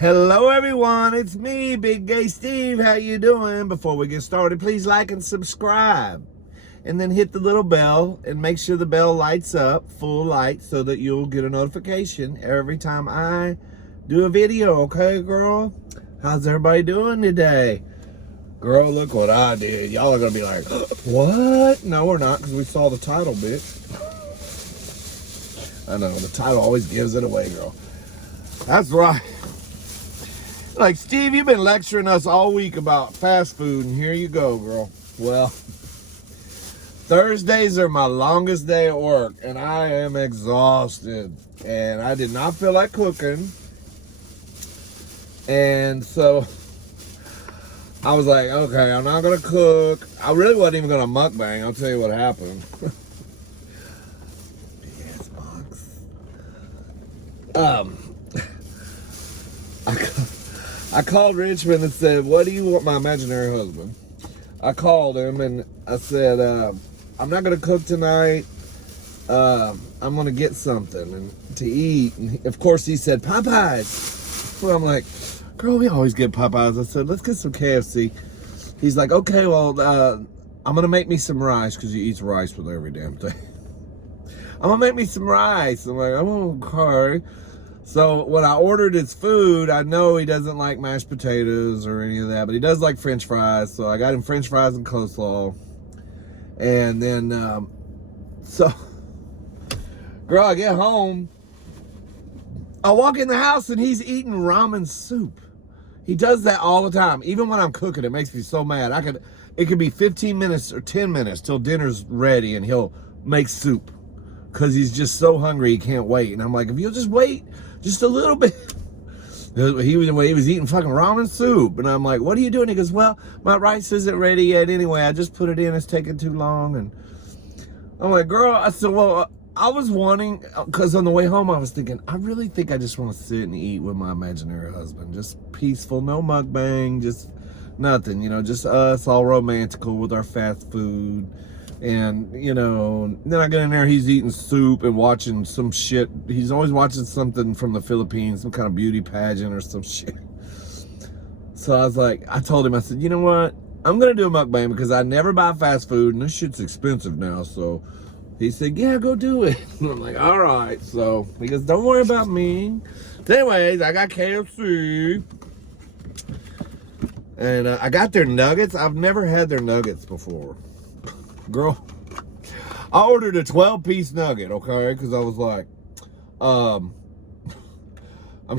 Hello everyone, it's me, Big Gay Steve. How you doing? Before we get started, please like and subscribe. And then hit the little bell and make sure the bell lights up, full light, so that you'll get a notification every time I do a video, okay, girl? How's everybody doing today? Girl, look what I did. Y'all are gonna be like, what? No, we're not, because we saw the title, bitch. I know, the title always gives it away, girl. That's right. Like, Steve, you've been lecturing us all week about fast food, and here you go, girl. Well, Thursdays are my longest day at work, and I am exhausted. And I did not feel like cooking. And so I was like, okay, I'm not going to cook. I really wasn't even going to mukbang. I'll tell you what happened. Yes, box. I called Richmond and said, what do you want, my imaginary husband? I called him and I said, I'm not going to cook tonight. I'm going to get something to eat. And of course he said, Popeyes. Well, I'm like, girl, we always get Popeyes. I said, let's get some KFC. He's like, okay, well, I'm going to make me some rice, because he eats rice with every damn thing. I'm going to make me some rice. I'm like, oh, okay. So when I ordered his food, I know he doesn't like mashed potatoes or any of that, but he does like French fries. So I got him French fries and coleslaw. And then, so, girl, I get home. I walk in the house and he's eating ramen soup. He does that all the time. Even when I'm cooking, it makes me so mad. It could be 15 minutes or 10 minutes till dinner's ready and he'll make soup. Because he's just so hungry, he can't wait. And I'm like, if you'll just wait just a little bit. He was eating fucking ramen soup. And I'm like, what are you doing? He goes, well, my rice isn't ready yet anyway. I just put it in. It's taking too long. And I'm like, girl, I said, well, I was wanting, because on the way home, I was thinking, I really think I just want to sit and eat with my imaginary husband. Just peaceful, no mukbang, just nothing, you know, just us all romantical with our fast food. And, you know, then I get in there, he's eating soup and watching some shit. He's always watching something from the Philippines, some kind of beauty pageant or some shit. So I was like, I told him, I said, you know what? I'm going to do a mukbang because I never buy fast food and this shit's expensive now. So he said, yeah, go do it. And I'm like, all right. So he goes, don't worry about me. So anyways, I got KFC. And I got their nuggets. I've never had their nuggets before. Girl, I ordered a 12-piece nugget, okay? Because I was like, I'm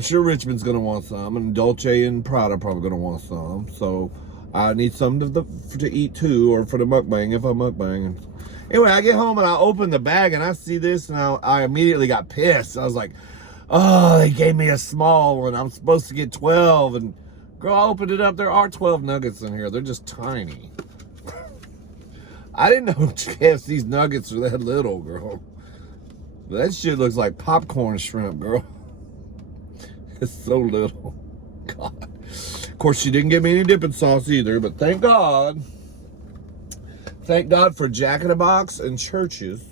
sure Richmond's going to want some. And Dolce and Prada probably going to want some. So I need some to eat too, or for the mukbang if I'm mukbanging. Anyway, I get home and I open the bag and I see this and I immediately got pissed. I was like, oh, they gave me a small one. I'm supposed to get 12. And girl, I opened it up. There are 12 nuggets in here. They're just tiny. I didn't know KFC's nuggets were that little, girl. That shit looks like popcorn shrimp, girl. It's so little. God. Of course, she didn't give me any dipping sauce either, but thank God. Thank God for Jack in the Box and Church's.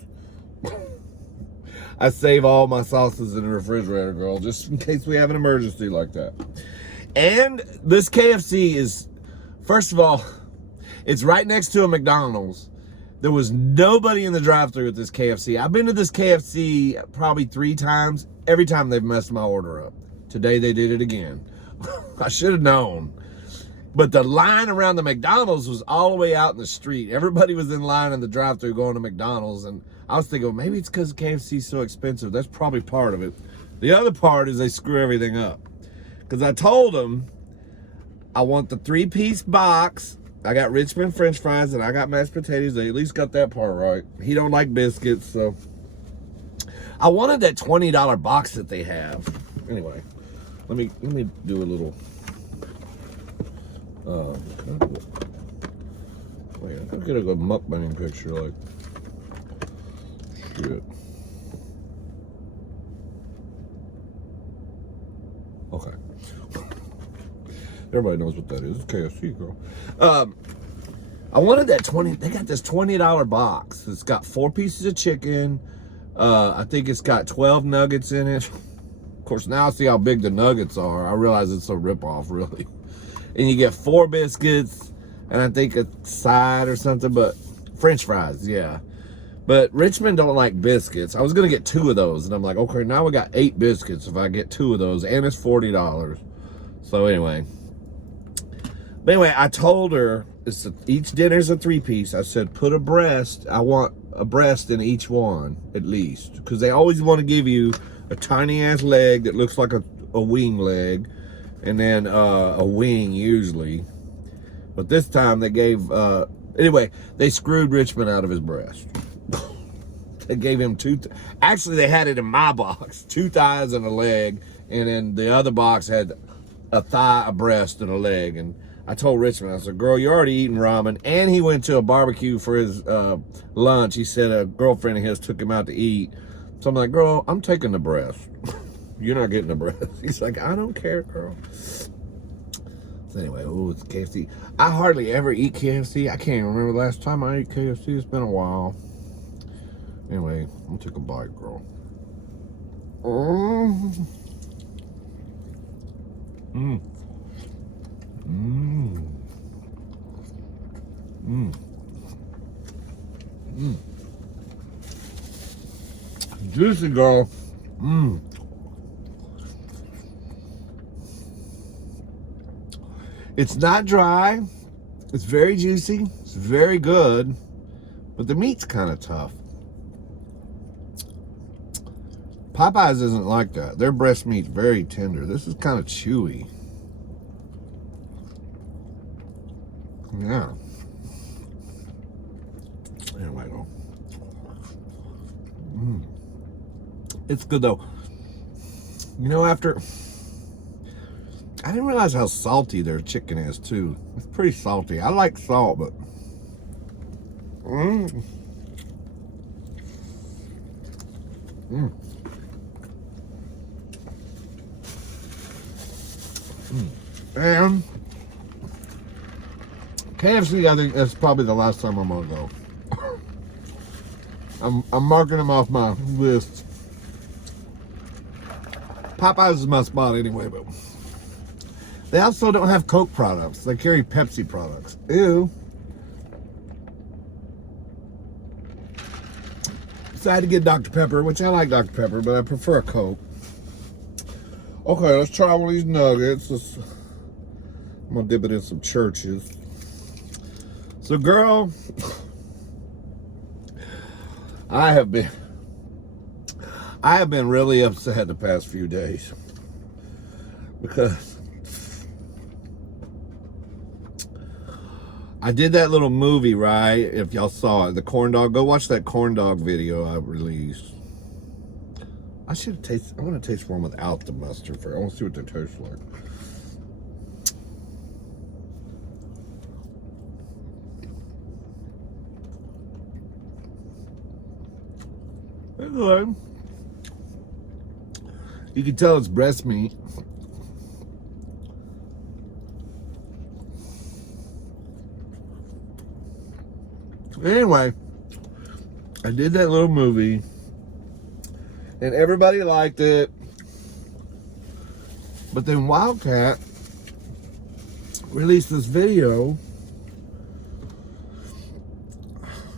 I save all my sauces in the refrigerator, girl, just in case we have an emergency like that. And this KFC is, first of all, it's right next to a McDonald's. There was nobody in the drive-thru at this KFC. I've been to this KFC probably 3 times. Every time they've messed my order up. Today they did it again. I should have known. But the line around the McDonald's was all the way out in the street. Everybody was in line in the drive-thru going to McDonald's. And I was thinking, well, maybe it's because KFC is so expensive. That's probably part of it. The other part is they screw everything up. Because I told them I want the 3-piece box. I got Richmond French fries and I got mashed potatoes. They at least got that part right. He don't like biscuits, so I wanted that $20 box that they have. Anyway, let me do a little. Wait, I'm gonna go mukbang picture like shit. Okay. Everybody knows what that is. It's KFC, girl. I wanted that they got this $20 box. It's got 4 pieces of chicken. I think it's got 12 nuggets in it. course, now I see how big the nuggets are. I realize it's a ripoff, really. And you get 4 biscuits, and I think a side or something, but French fries, yeah. But Richmond don't like biscuits. I was gonna get 2 of those, and I'm like, okay, now we got 8 biscuits if I get 2 of those, and it's $40. So anyway. But anyway, I told her, each dinner's a 3-piece. I said, put a breast. I want a breast in each one, at least. Because they always want to give you a tiny-ass leg that looks like a wing leg. And then a wing, usually. But this time, they gave... anyway, they screwed Richmond out of his breast. They gave him 2... Actually, they had it in my box. 2 thighs and a leg. And then the other box had a thigh, a breast, and a leg. And I told Richmond, I said, girl, you're already eating ramen. And he went to a barbecue for his lunch. He said a girlfriend of his took him out to eat. So I'm like, girl, I'm taking the breast. You're not getting the breast. He's like, I don't care, girl. So anyway, oh, it's KFC. I hardly ever eat KFC. I can't even remember the last time I ate KFC. It's been a while. Anyway, I'm gonna take a bite, girl. Mmm. Mmm. Mmm. Mmm. Mmm. Juicy, girl. Mmm. It's not dry. It's very juicy. It's very good. But the meat's kind of tough. Popeyes isn't like that. Their breast meat's very tender. This is kind of chewy. Yeah. Anyway, though. It's good, though. You know, after... I didn't realize how salty their chicken is, too. It's pretty salty. I like salt, but... Mmm. Mmm. And KFC, I think that's probably the last time I'm gonna go. I'm marking them off my list. Popeyes is my spot anyway, but they also don't have Coke products. They carry Pepsi products. Ew. So I had to get Dr. Pepper, which I like Dr. Pepper, but I prefer a Coke. Okay, let's try one of these nuggets. I'm gonna dip it in some churches. So, girl, I have been really upset the past few days because I did that little movie, right? If y'all saw it, the corn dog. Go watch that corn dog video I released. I want to taste one without the mustard first. I want to see what they taste like. Anyway, you can tell it's breast meat. Anyway, I did that little movie. And everybody liked it. But then Wildcat released this video.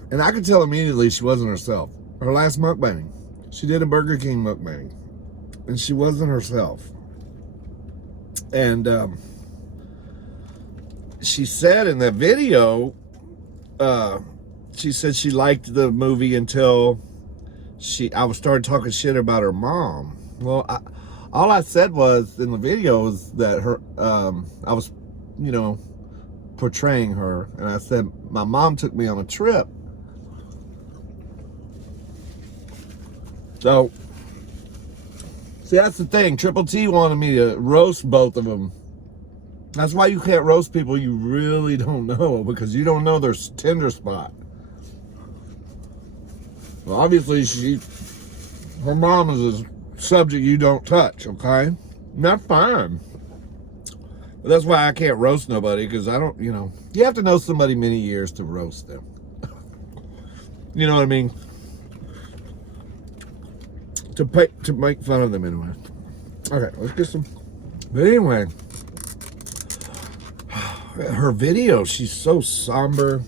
And I could tell immediately she wasn't herself. Her last mukbang. She did a Burger King mukbang. And she wasn't herself. And she said in that video, she said she liked the movie until I started talking shit about her mom. Well, all I said was in the video was that I was, portraying her, and I said my mom took me on a trip. So, see, that's the thing. Triple T wanted me to roast both of them. That's why you can't roast people you really don't know, because you don't know their tender spot. Well, obviously, her mom is a subject you don't touch, okay? And that's fine. But that's why I can't roast nobody, because I don't, you have to know somebody many years to roast them. You know what I mean? To make fun of them anyway. Okay, let's get some. But anyway, her video, she's so somber.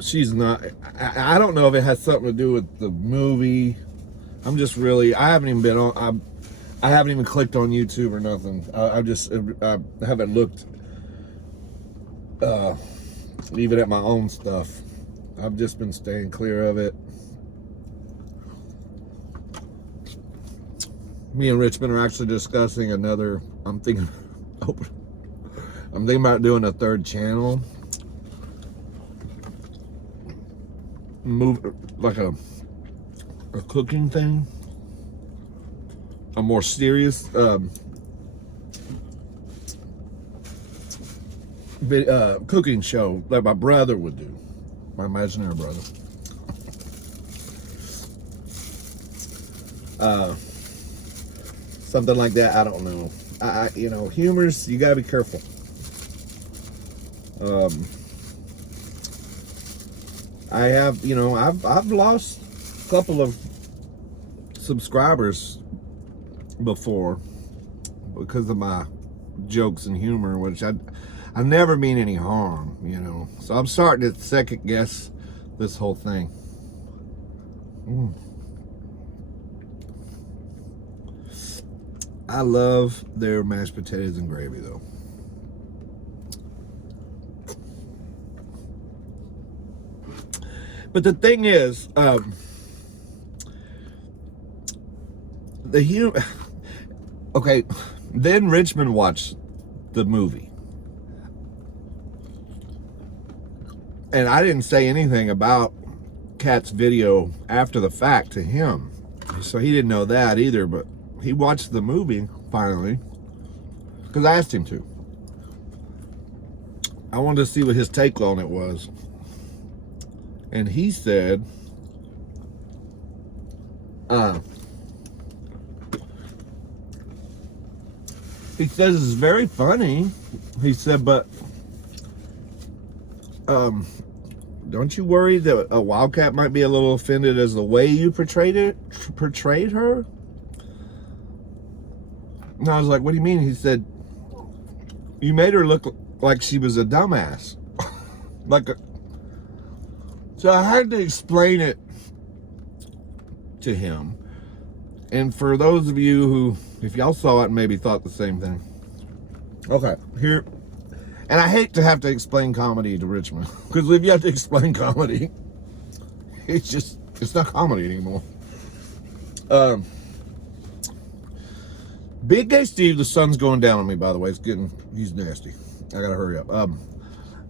She's not. I don't know if it has something to do with the movie. I'm just really. I haven't even been on. I haven't even clicked on YouTube or nothing. I haven't looked. Even at my own stuff. I've just been staying clear of it. Me and Richmond are actually discussing another. I'm thinking about doing a third channel. Move like a cooking thing. A more serious cooking show that my brother would do. My imaginary brother. Something like that. I don't know. You know, humor's, you gotta be careful. I have, you know, I've lost a couple of subscribers before because of my jokes and humor, which I never mean any harm, you know. So I'm starting to second guess this whole thing. I love their mashed potatoes and gravy, though. But the thing is, okay, then Richmond watched the movie. And I didn't say anything about Kat's video after the fact to him. So he didn't know that either, but he watched the movie finally because I asked him to. I wanted to see what his take on it was. And he said, he says it's very funny. He said, but don't you worry that a wildcat might be a little offended as the way you portrayed her? And I was like, what do you mean? He said, you made her look like she was a dumbass. So I had to explain it to him. And for those of you who, if y'all saw it, maybe thought the same thing. Okay, here. And I hate to have to explain comedy to Richmond. Because if you have to explain comedy, it's not comedy anymore. Big Gay Steve, the sun's going down on me, by the way. He's nasty. I gotta hurry up.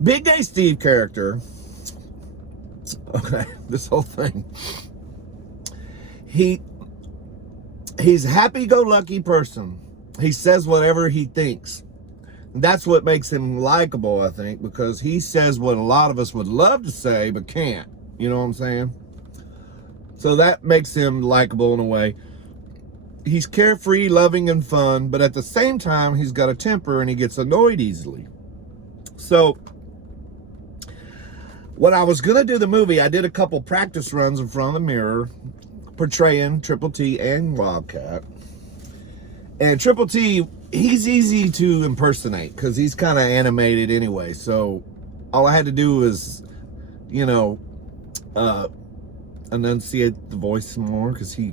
Big Gay Steve character. Okay, this whole thing. He's a happy-go-lucky person. He says whatever he thinks. That's what makes him likable, I think, because he says what a lot of us would love to say but can't. You know what I'm saying? So that makes him likable in a way. He's carefree, loving, and fun, but at the same time, he's got a temper and he gets annoyed easily. So when I was going to do the movie, I did a couple practice runs in front of the mirror portraying Triple T and Wildcat. And Triple T, he's easy to impersonate because he's kind of animated anyway. So all I had to do was, you know, enunciate the voice some more because he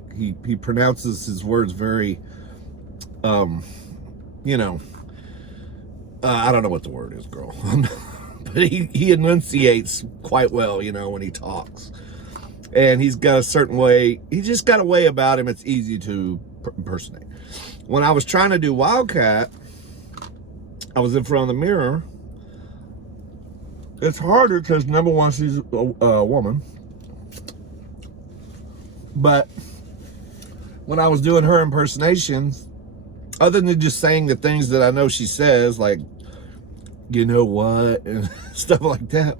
pronounces his words very, you know, I don't know what the word is, girl. But he enunciates quite well, you know, when he talks. And he's got a certain way, he's just got a way about him it's easy to impersonate. When I was trying to do Wildcat, I was in front of the mirror. It's harder because, number one, she's a woman. But when I was doing her impersonations, other than just saying the things that I know she says, like, you know what, and stuff like that,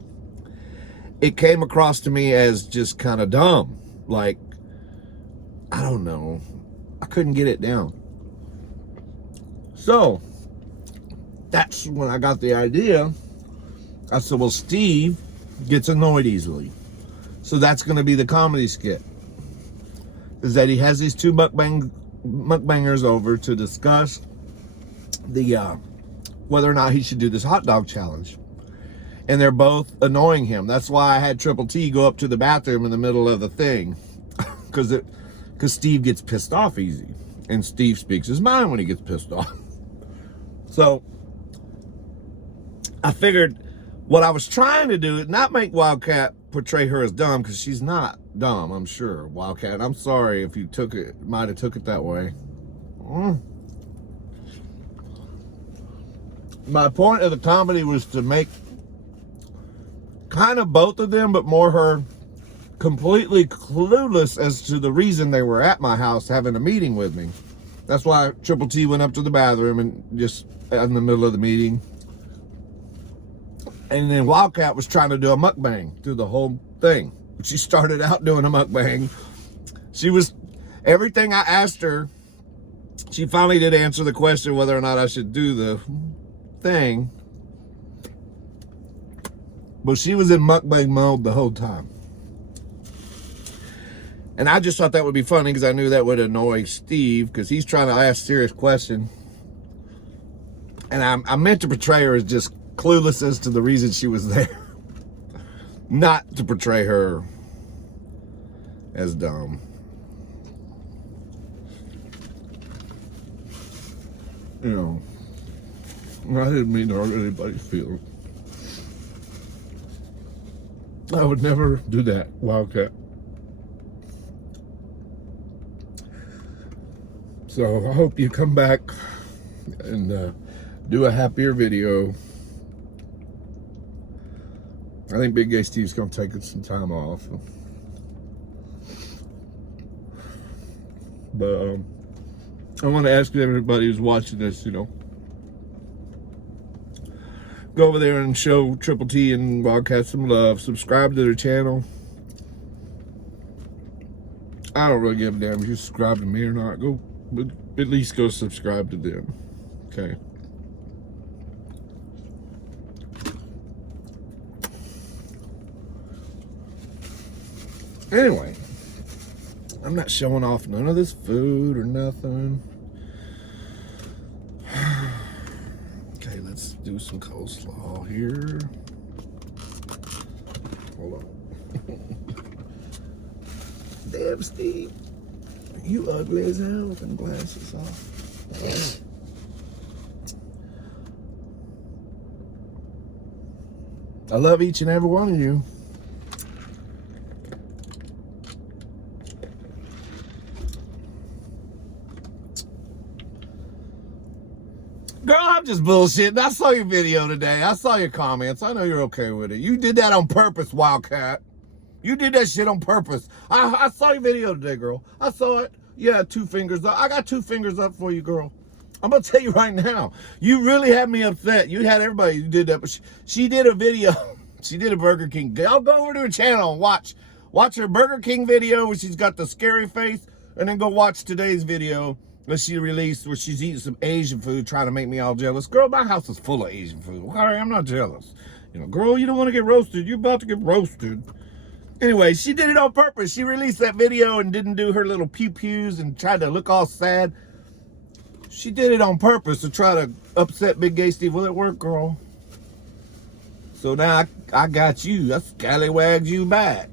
it came across to me as just kind of dumb. Like, I don't know. I couldn't get it down. So, that's when I got the idea. I said, well, Steve gets annoyed easily. So that's going to be the comedy skit. Is that he has these two mukbang mukbangers over to discuss the whether or not he should do this hot dog challenge. And they're both annoying him. That's why I had Triple T go up to the bathroom in the middle of the thing. Because Steve gets pissed off easy. And Steve speaks his mind when he gets pissed off. So, I figured what I was trying to do is not make Wildcat portray her as dumb, because she's not dumb, I'm sure. Wildcat, I'm sorry if you might have took it that way. My point of the comedy was to make kind of both of them, but more her completely clueless as to the reason they were at my house having a meeting with me. That's why Triple T went up to the bathroom and just in the middle of the meeting. And then Wildcat was trying to do a mukbang through the whole thing. She started out doing a mukbang. Everything I asked her, she finally did answer the question whether or not I should do the thing. But she was in mukbang mode the whole time. And I just thought that would be funny because I knew that would annoy Steve because he's trying to ask serious question. And I meant to portray her as just clueless as to the reason she was there. Not to portray her as dumb. You know, I didn't mean to hurt anybody's feelings. I would never do that, Wildcat. So I hope you come back and do a happier video. I think Big Gay Steve's gonna take some time off. But I want to ask everybody who's watching this, go over there and show Triple T and Wildcat some love. Subscribe to their channel. I don't really give a damn if you subscribe to me or not. But at least go subscribe to them. Okay. Anyway, I'm not showing off none of this food or nothing. Okay, let's do some coleslaw here. Hold on. Damn, Steve. You ugly as hell with them glasses off. I love each and every one of you. Girl, I'm just bullshitting. I saw your video today. I saw your comments. I know you're okay with it. You did that on purpose, Wildcat. You did that shit on purpose. I saw your video today, girl. I saw it. You had 2 fingers up. I got 2 fingers up for you, girl. I'm going to tell you right now. You really had me upset. You had everybody who did that. But she did a video. She did a Burger King. I'll go over to her channel and watch her Burger King video where she's got the scary face. And then go watch today's video that she released where she's eating some Asian food trying to make me all jealous. Girl, my house is full of Asian food. Okay, I'm not jealous. Girl, you don't want to get roasted. You're about to get roasted. Anyway, she did it on purpose. She released that video and didn't do her little pew-pews and tried to look all sad. She did it on purpose to try to upset Big Gay Steve. Will it work, girl? So now I got you. I scallywagged you back.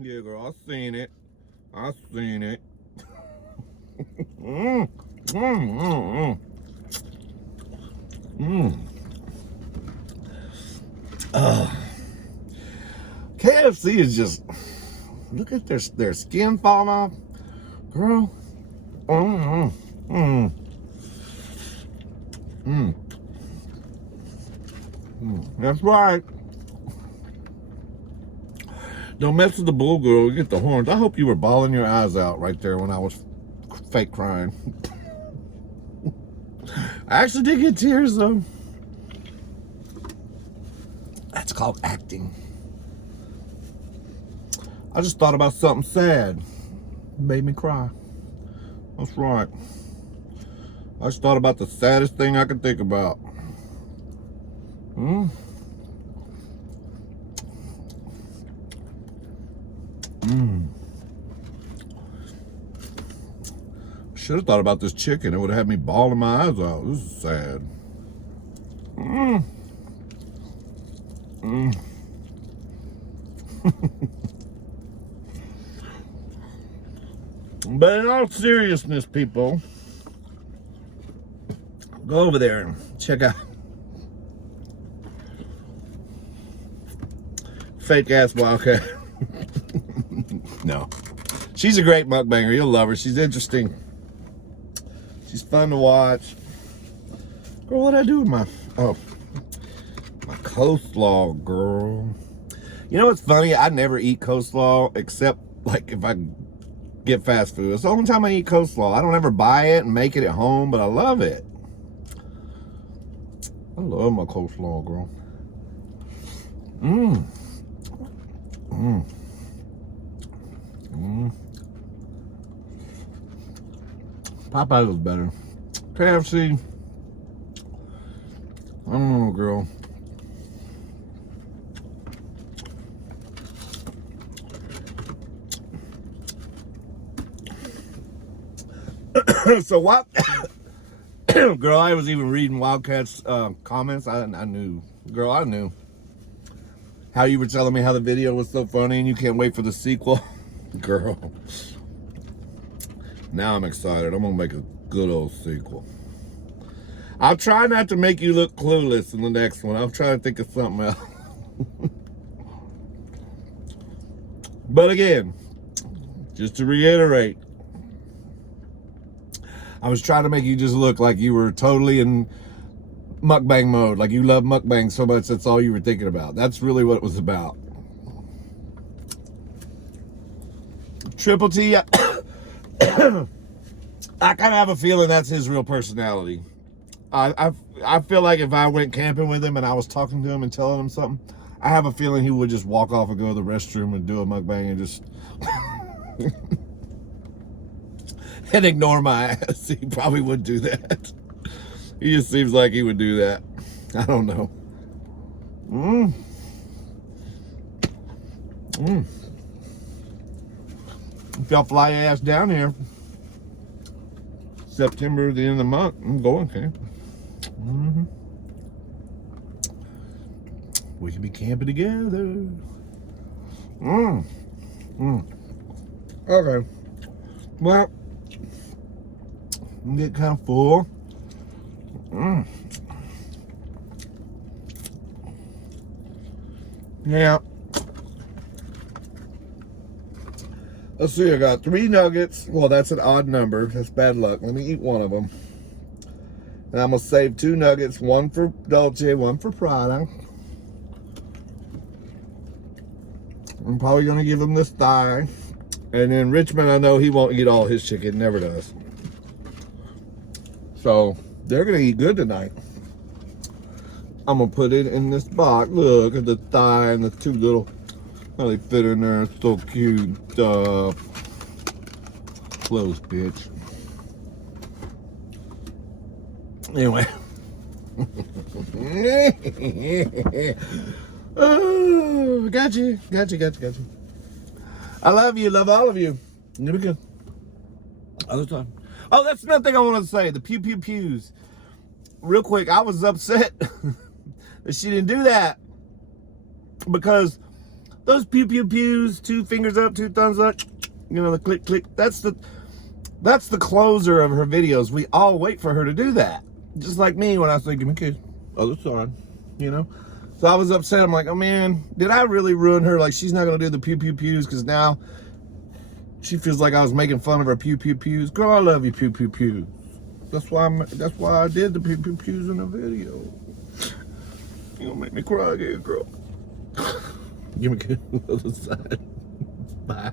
Yeah, girl, I seen it. I seen it. KFC is just, look at their skin falling off, girl. That's right. Don't mess with the bull, girl. You get the horns. I hope you were bawling your eyes out right there when I was fake crying. I actually did get tears though. That's called acting. I just thought about something sad. It made me cry. That's right. I just thought about the saddest thing I could think about. Should have thought about this chicken. It would have had me bawling my eyes out. This is sad. But in all seriousness, people, go over there and check out fake ass Wildcat. No, she's a great mukbanger. You'll love her. She's interesting. She's fun to watch. Girl, what'd I do with my coleslaw, girl? You know what's funny? I never eat coleslaw except like if I get fast food. It's the only time I eat coleslaw. I don't ever buy it and make it at home, but I love it. I love my coleslaw, girl. Popeyes was better. KFC, I don't know, girl. So what? Girl, I was even reading Wildcat's comments. I knew. Girl, I knew. How you were telling me how the video was so funny and you can't wait for the sequel. Girl. Now I'm excited. I'm going to make a good old sequel. I'll try not to make you look clueless in the next one. I'll try to think of something else. But again, just to reiterate, I was trying to make you just look like you were totally in mukbang mode. Like you love mukbang so much that's all you were thinking about. That's really what it was about. Triple T, I kind of have a feeling that's his real personality. I feel like if I went camping with him and I was talking to him and telling him something, I have a feeling he would just walk off and go to the restroom and do a mukbang and just and ignore my ass. He probably would do that. He just seems like he would do that. I don't know. If y'all fly your ass down here, September, the end of the month, I'm going camping. We can be camping together. Okay. Well, I'm getting kind of full. Yeah. Let's see, I got 3 nuggets. Well, that's an odd number. That's bad luck. Let me eat one of them. And I'm going to save 2 nuggets. One for Dolce, one for Prada. I'm probably going to give him this thigh. And then Richmond, I know he won't eat all his chicken. Never does. So, they're going to eat good tonight. I'm going to put it in this box. Look at the thigh and the 2 little... How they fit in there, it's so cute. Close, bitch. Anyway. Oh, got you. I love you, love all of you. Here we go. Other time. Oh, that's another thing I want to say. The pew pew pews. Real quick, I was upset that she didn't do that. Because those pew pew pews, 2 fingers up, 2 thumbs up, you know, the click click, that's the closer of her videos. We all wait for her to do that. Just like me when I say, give me a kiss, other side, you know? So I was upset. I'm like, oh man, did I really ruin her? Like, she's not gonna do the pew pew pews because now she feels like I was making fun of her pew pew pews. Girl, I love you, pew pew pews. That's why I did the pew pew pews in the video. You gonna make me cry again, girl. Give me a kiss on the other side. Bye.